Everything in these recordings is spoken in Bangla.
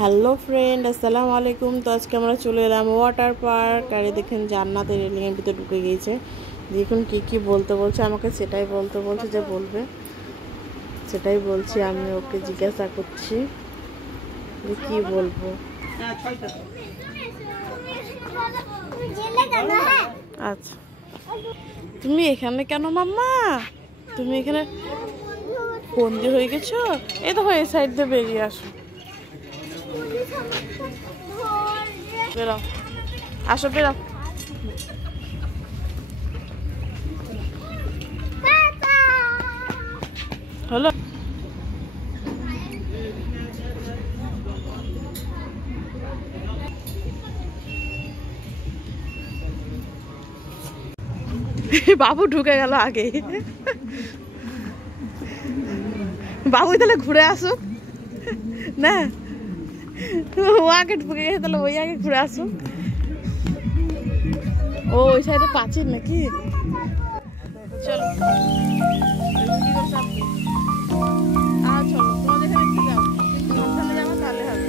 হ্যালো ফ্রেন্ড, আসসালামু আলাইকুম। তো আজকে আমরা চলে এলাম ওয়াটার পার্ক। আর দেখেন জান্নাতের রেলিংয়ের ভিতরে ঢুকে গিয়েছে। দেখুন কি বলতে বলছে, আমাকে সেটাই বলতে বলছে, যে বলবে সেটাই বলছি। আমি ওকে জিজ্ঞাসা করছি যে কি বলবো। আচ্ছা, তুমি এখানে কেন মাম্মা? তুমি এখানে বন্দি হয়ে গেছো? এই তো এই সাইড দিয়ে বেরিয়ে আসো, বেরাও, আসো, বেরাও। হলো বাবু ঢুকে গেল আগে। বাবু তাহলে ঘুরে আসুক না, ও আগে ঢুকে গেছে, তাহলে ওই আগে ঘুরে আসুক। ও ওই সাইডে পাচির নাকি? চলো চলো, তোমাদের এখানে যাও, কিন্তু ওখানে যাবো তাহলে হবে।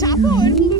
চাপো এরকম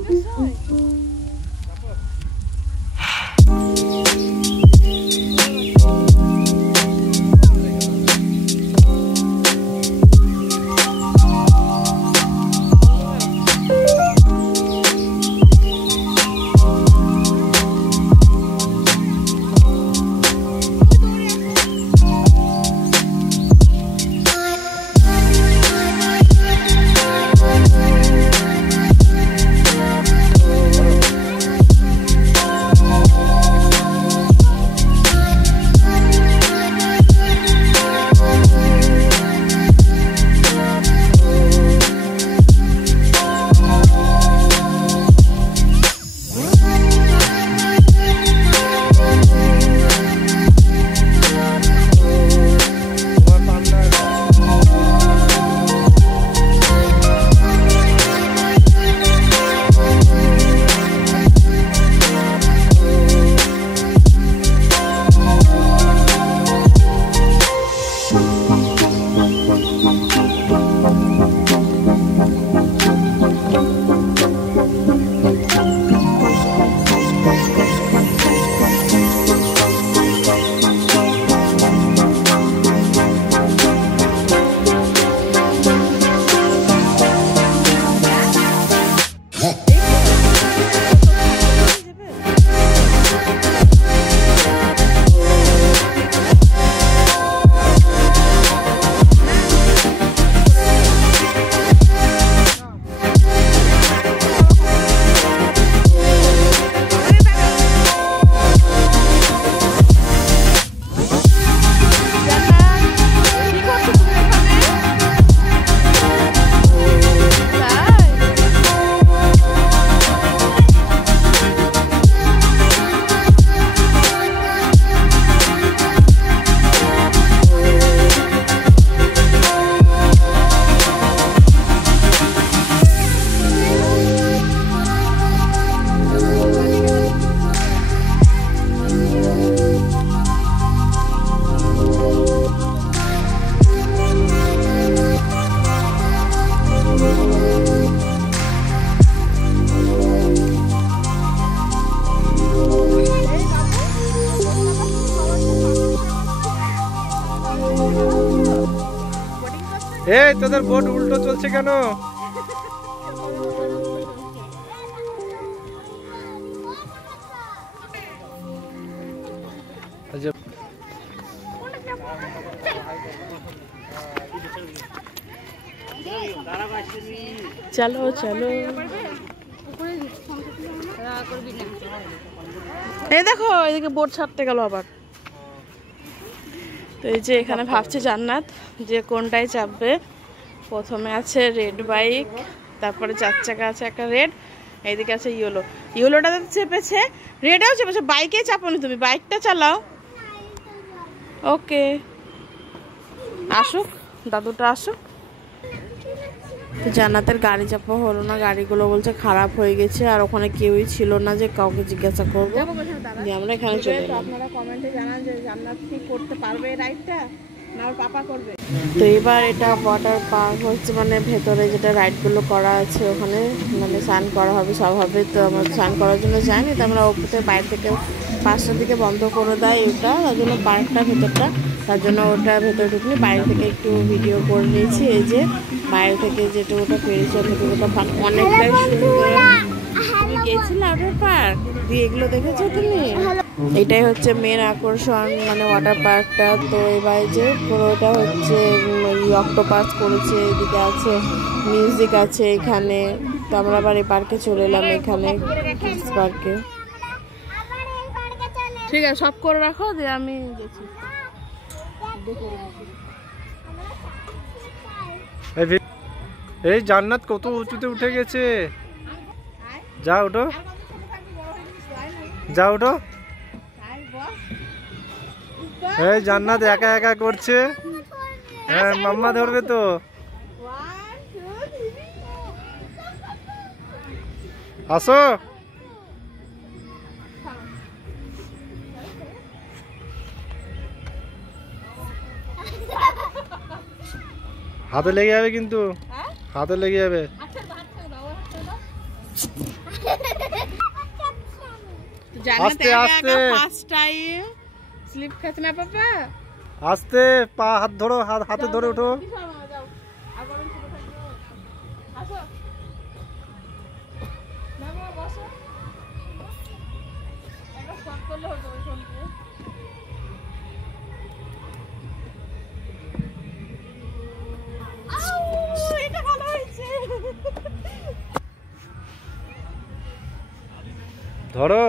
এই তোদের বোট উল্টো চলছে কেন? চলো চলো, এই দেখো এদিকে বোট ছাড়তে গেল আবার। তো এই যে এখানে ভাবছে জান্নাত যে কোনটায় চাপবে। প্রথমে আছে রেড বাইক, তারপরে 4 চাকা আছে একটা রেড, এইদিকে আছে ইয়েলো। ইয়েলোটাতে চেপেছে, রেডেও চেপেছে, বাইকে চাপনি তুমি, বাইকটা চালাও। ওকে আসুক, দাদুটা আসো। তো জান্নাতের গাড়ি চাপা হলো না, গাড়িগুলো বলছে খারাপ হয়ে গেছে, আর ওখানে কেউই ছিল না যে কাউকে জিজ্ঞাসা করবো, যে আমরা এখানে চলে এলাম। আপনারা কমেন্টে জানান যে জান্নাত কি করতে পারবে এই রাইডটা, না ওর পাপা করবে। তো এবার এটা ওয়াটার পার্ক হচ্ছে, মানে ভেতরে যেটা রাইডগুলো করা আছে ওখানে মানে স্নান করা হবে, সব হবে। তো আমরা স্নান করার জন্য যাইনি, তো আমরা ওপরে বাইরে থেকে 5টার দিকে বন্ধ করে দেয় ওটা, তার জন্য পার্কটা ভেতরটা, তার জন্য ওটা ভেতরে ঢুকনি, বাইরে থেকে একটু ভিডিও করে নিয়েছি। এই যে বাইরে থেকে যেটা ওটা পেরেছে ওটা অনেকটাই সুন্দর। তুমি গেছিলে ওয়াটার পার্ক দিয়ে, এগুলো দেখেছো তুমি? এটাই হচ্ছে মেন আকর্ষণ মানে ওয়াটার পার্কটা। তো এবার যে পুরোটা হচ্ছে অক্টোপাস করেছে, এদিকে আছে মিউজিক আছে এখানে। তো আমরা আবার এই পার্কে চলে এলাম, এখানে কিডস পার্কে। ঠিক আছে, সব করে রাখো যে আমি গেছি। এই জান্নাত কত উঁচুতে উঠে গেছে। যা ওঠো, যা ওঠো। এই জান্নাত একা একা করছে। হ্যাঁ, মাম্মা ধরবে তো। আসো। হাতে লেগে যাবে কিন্তু, হাতে লেগে যাবে। আস্তে আস্তে, স্লিপ খাচ্ছে না পাপা। আস্তে, পা হাত ধরো, হাতে ধরে ওঠো। ধরো।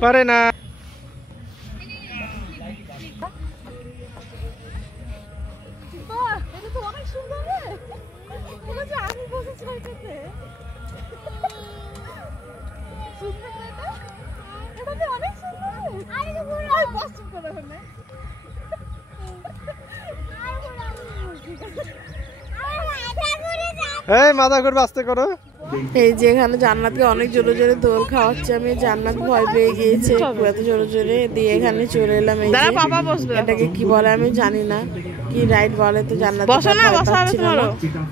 পারে না। এই মাথা ঘুরবে, আস্তে করো। এই যে এখানে জান্নাতকে অনেক জোরে জোরে দোল খাওয়াচ্ছে, আমি জান্নাত ভয় পেয়ে গিয়েছে এত জোরে জোরে, দিয়ে এখানে চলে এলাম। এই যে এটাকে কি বলে আমি জানি না, কি রাইড বলে। তো জান্নাত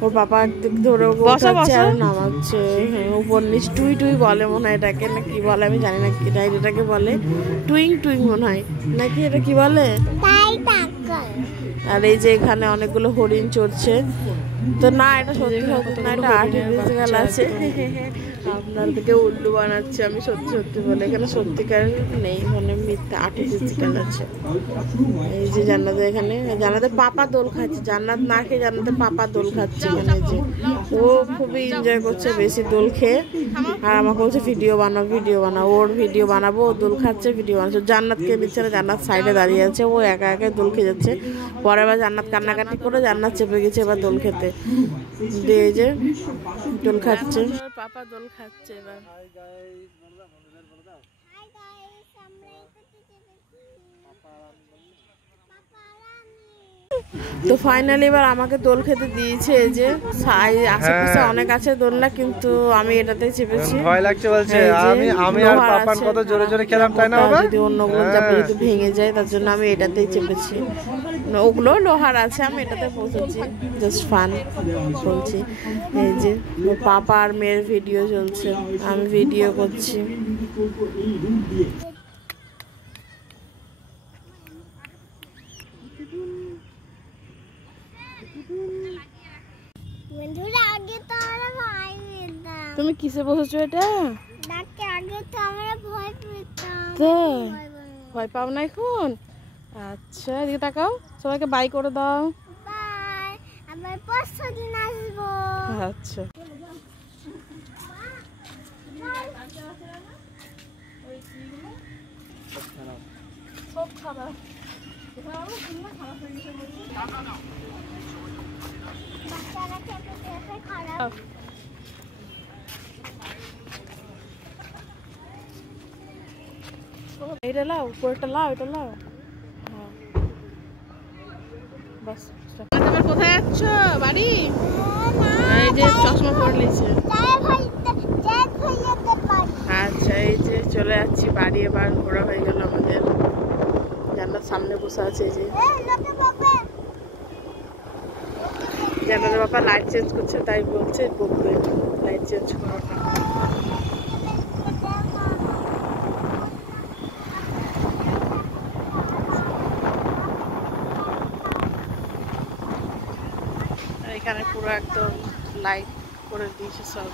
ওর পাপা একদিক ধরে বসাচ্ছে আর নামাচ্ছে, উপর নিচ টুই টুই বলে মনে হয় এটাকে, না কি বলে আমি জানি না কি রাইড এটাকে বলে, টুইং টুইং মনে হয় নাকি, এটা কি বলে। আর এই যে এখানে অনেকগুলো হরিণ চড়ছে। তো না, এটা সত্যি সত্যি না, এটা আর্টিফিশিয়াল আছে, আপনাদেরকে উল্লু বানাচ্ছে আমি সত্যি সত্যি বলে। এখানে সত্যিকার নেই, মানে মিথ্যা আর্টিফিশিয়াল আছে। এই যে জান্নাতের এখানে, জান্নাতের পাপা দোল খাচ্ছে, জান্নাত না খেয়ে জান্নাতের পাপা দোল খাচ্ছে এখানে। যে ও খুবই এনজয় করছে বেশি দোল খেয়ে, আর আমাকে বলছে ভিডিও বানাও ভিডিও বানাও। ওর ভিডিও বানাবো, ও দোল খাচ্ছে ভিডিও বানাচ্ছে। জান্নাতকে দিচ্ছে না, জান্নাত সাইডে দাঁড়িয়ে আছে, ও একা একা দোল খেয়ে যাচ্ছে। পরে আবার জান্নাত কান্নাকাটি করে জান্নাত চেপে গেছে এবার দোল খেতে, দিয়ে যে দোল খাচ্ছে, পাপা দোল খাচ্ছে এবার। তো ফাইনালি এবার আমাকে দোল খেতে দিয়েছে। এই যে আশেপাশে অনেক আছে দোলনা, কিন্তু আমি এটাতেই চেপেছি। ভয় লাগছে বলছে, আমি আর পাপান কত জোরে জোরে খেলাম, তাই না বাবা? যদি অন্যগুলো যদি ভেঙে যায় তার জন্য আমি এটাতেই চেপেছি। ওগুলো লোহার আছে, আমি এটাতে পৌঁছেছি, জাস্ট ফান চলছি। এই যে পাপা আর মেয়ের ভিডিও চলছে, আমি ভিডিও করছি। তুমি কিসে বসেছো এটা? তো ভয় পাও না এখন? আচ্ছা, এদিকে তাকাও, সবাইকে বাই করে দাও। আচ্ছা, সব খারাপ। এটা লাও, উপরটা লাও, এটা লাও। বাস তোমার কোথায় যাচ্ছ? বাড়ি? এই যে চশমা পরে নিয়েছে। আচ্ছা, এই যে চলে যাচ্ছি বাড়ি। এবার ঘোরা হয়ে গেল আমাদের। জান্নাত সামনে বসে আছে। এই যে জান্নাতের বাবা লাইট চেঞ্জ করছে, তাই বলছে বকবে লাইট চেঞ্জ করাটা। এখানে পুরো একদম লাইট করে দিয়েছে সব।